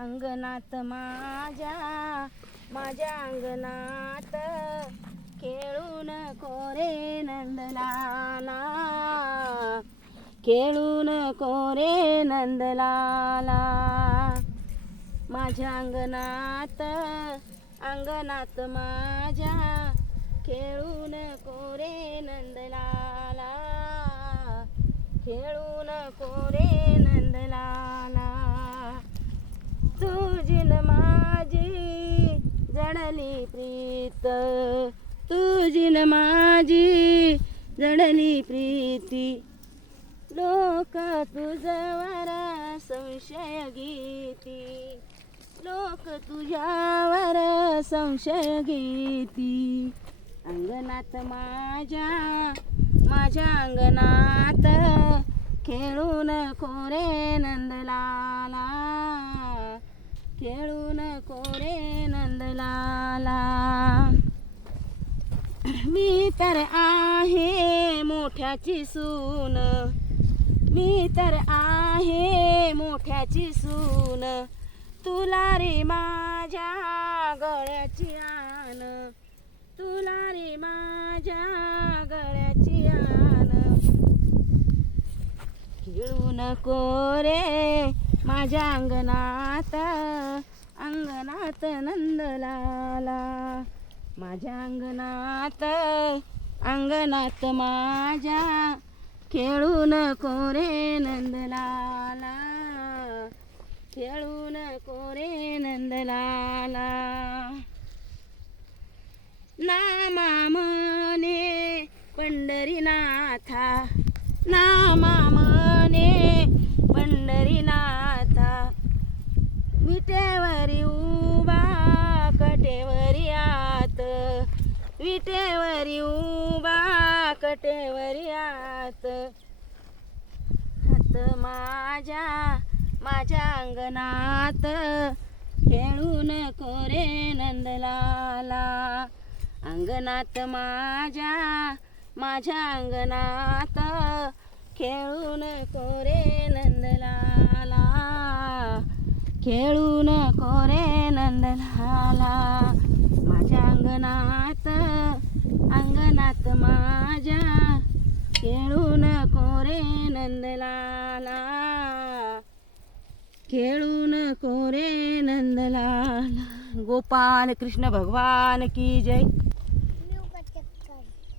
अंगणात माझ्या माझ्या अंगणात खेळून कोरे नंदलाला, खेळून कोरे नंदलाला. माझ्या अंगणात अंगणात माझ्या खेळून कोरे नंदलाला, खेळून कोरे नंदलाला. तुझी न माझी जडली प्रीत, तुझी न माझी जडली प्रीती. लोक तुझ्यावर संशय घेती, लोक तुझ्यावर संशय घेती. अंगणात माझ्या माझ्या अंगणात खेळून कोरे नंदलाला, खेळून कोरे नंदलाला. मी तर आहे मोठ्याची सून, मी तर आहे मोठ्याची सून. तुला रे माझ्या गळ्याची आन, तुला रे माझ्या गळ्याची आन. खेळून कोरे माझ्या अंगणात अंगणात नंदलाला, माझ्या अंगणात अंगणात माझ्या खेळून कोरे नंदलाला, खेळून कोरे नंदलाला. नामा म्हणे पंढरीनाथा, नामा म्हणे पंढरीनाथा. विटेवरी उभा कटेवरी आत, विटेवरी उभा कटेवरी आत. हात माझ्या माझ्या अंगणात खेळून कोरे नंदलाला, अंगणात माझ्या माझ्या अंगणात खेळून कोरे नंदलाला, खेळून कोरे नंदलाला. माझ्या अंगणात अंगणात माझ्या खेळून कोरे नंदलाला, खेळून कोरे नंदलाला. गोपाल कृष्ण भगवान की जय.